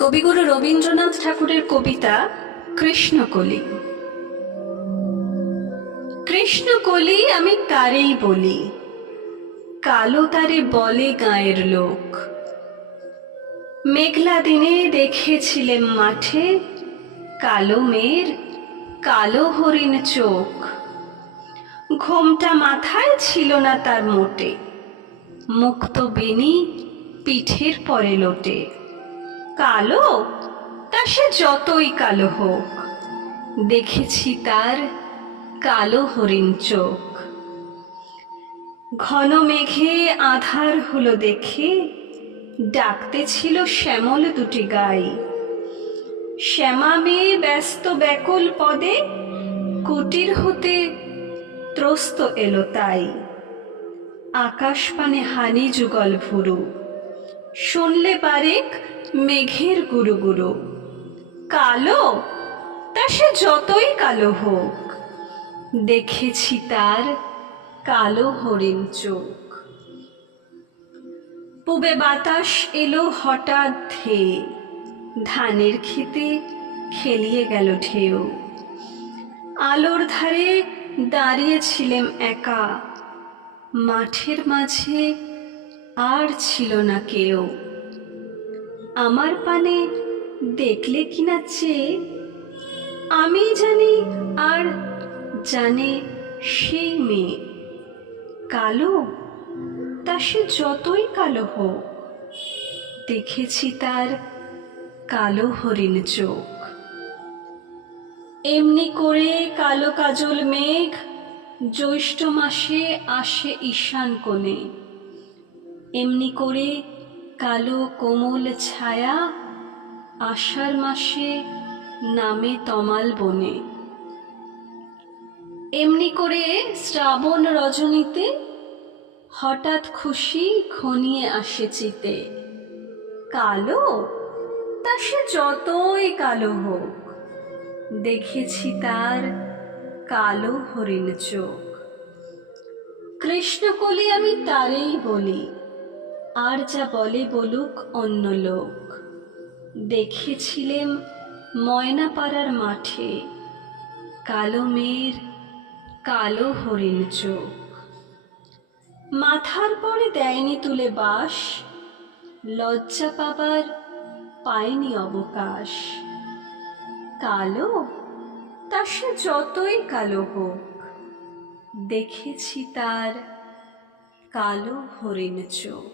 কবিগুরু রবীন্দ্রনাথ ঠাকুরের কবিতা কৃষ্ণকলি। কৃষ্ণকলি আমি তারেই বলি, কালো তারে বলে গাঁয়ের লোক। মেঘলা দিনে দেখেছিলেম মাঠে, কালো মেয়ের কালো হরিণ চোখ। ঘোমটা মাথায় ছিল না তার মোটে, মুক্ত বেনি পিঠের পরে লোটে। কালো তা সে যতই কালো হোক, দেখেছি তার কালো হরিণ চোখ। ঘন মেঘে আধার হলো দেখে, ডাকতে ছিল শ্যামল দুটি গাই। শ্যামা মেয়ে ব্যস্ত ব্যাকুল পদে, কুটির হতে ত্রস্ত এলো তাই। আকাশ পানে হানি যুগল ভুরু, শুনলে বারেক মেঘের গুরু গুরু। কালো তা সে যতই কালো হোক, দেখেছি তার কালো হরিণ চোখ। পূবে বাতাস এলো হঠাৎ ধেয়ে, ধানের খেতে খেলিয়ে গেল ঢেউ। আলোর ধারে দাঁড়িয়েছিলেম একা, মাঠের মাঝে আর ছিল না কেউ। আমার পানে দেখলে কিনা চেয়ে, আমি জানি আর জানে সেই মেয়ে। কালো তা সে যতই কালো হোক, দেখেছি তার কালো হরিণ চোখ। এমনি করে কালো কাজল মেঘ জ্যৈষ্ঠ মাসে আসে ঈশান কোণে। এমনি করে কালো কোমল ছায়া আষাঢ় মাসে নামে তমাল বনে। এমনি করে শ্রাবণ রজনীতে হঠাৎ খুশি ঘনিয়ে আসে চিতে। কালো তা সে যতই কালো হোক, দেখেছি তার কালো হরিণ চোখ। কৃষ্ণকলি আমি তারেই বলি, আর যা বলে বলুক অন্য লোক। দেখেছিলেম ময়নাপাড়ার মাঠে, কালো মেয়ের কালো হরিণ চোখ। মাথার পরে দেয়নি তুলে বাস, লজ্জা পাবার পায়নি অবকাশ। কালো তা সে যতই কালো হোক, দেখেছি তার কালো হরিণ চোখ।